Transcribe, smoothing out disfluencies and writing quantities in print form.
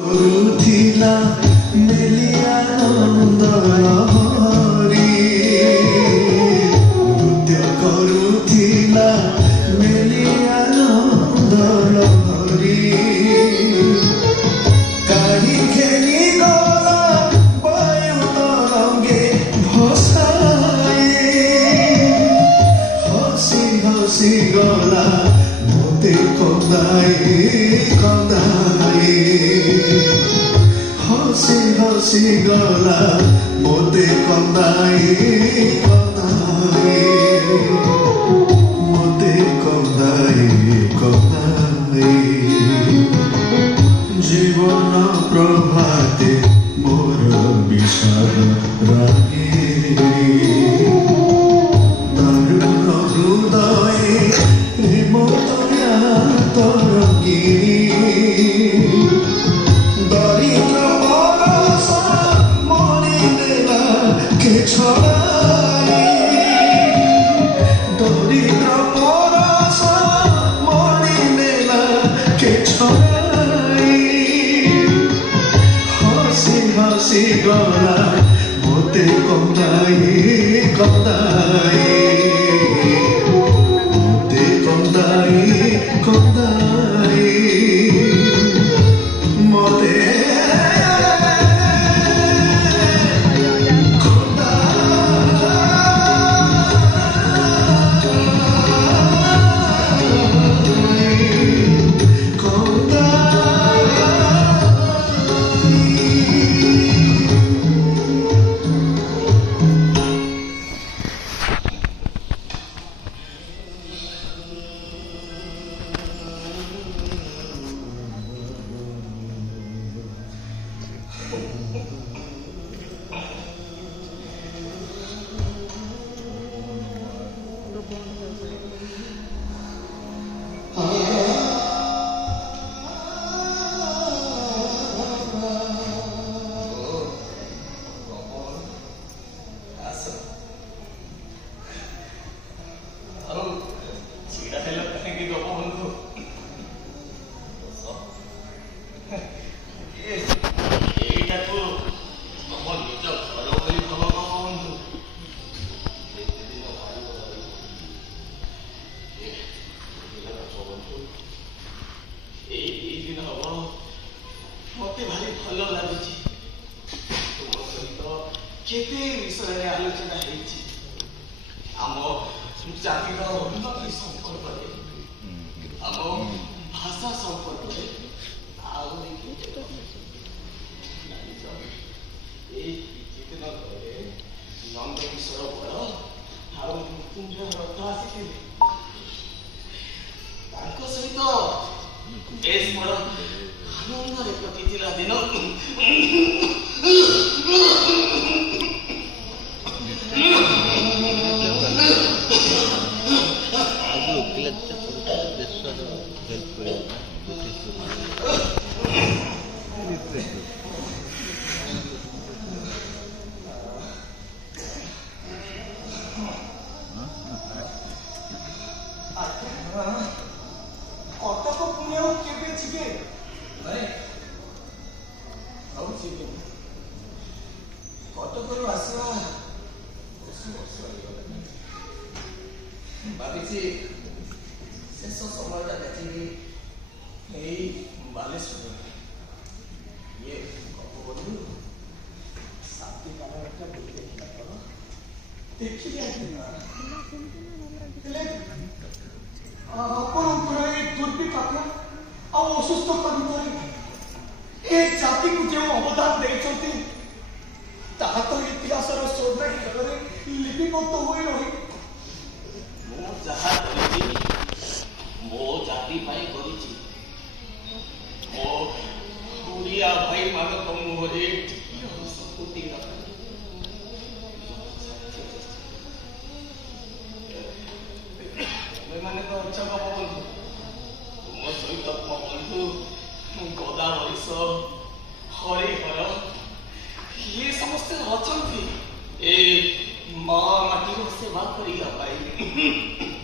କରୁଥିଲା ମେଲିଆ ନନ୍ଦନହରି ନୃତ୍ୟ କରୁଥିଲା ମେଲିଆ ନନ୍ଦନହରି କାହିଁ ଖେଳି ଗଲା ବାୟୁ ତରଙ୍ଗେ ଭସାଏ ହସି ହସି ଗଲା ମୋତେ କନ୍ଦାଏ କନ୍ଦାଏ हसी हसी गला मोते कंदाई कंदाई मोते कंदाई कंदाई जीवन प्रभाते मोर विषाद रागे दारुण हृदय प्रेमतया तरंगिनी दरिद्र परस मणि नेला के छड़ाई हसी हसी गला मोते कंदाई कंदाई मोते कंदाई कंदाई मोते मते भारी भल लगुची तुम सहित केते विषय आलोचना हेची आम जातिर उन्नति संपर्क आम भाषा संपर्क नंद किशोर बड़ मृत्युंजय रथ आसी सहित बेस बड़ आनंद कटिला दिन कटक पुणे केवे जीवे कटक आसवा भावी शेष समय देखी बालेश्वर ये गपबंधु शांति कामटा देखा देखी दुर्विपाक असुस्थता भितर ए जाति को जो अवदान देते तो इतिहास स्वर्णक्षर लिपिबद्ध हो रही मो जाति मो ओडिया भाई मान मुहरे संस्कृति मैंने तो अच्छा बंधु तुम सहित मो बंधु गदा हरीश हरिहर ये समस्त अच्छा ए माँ माटी सेवा करी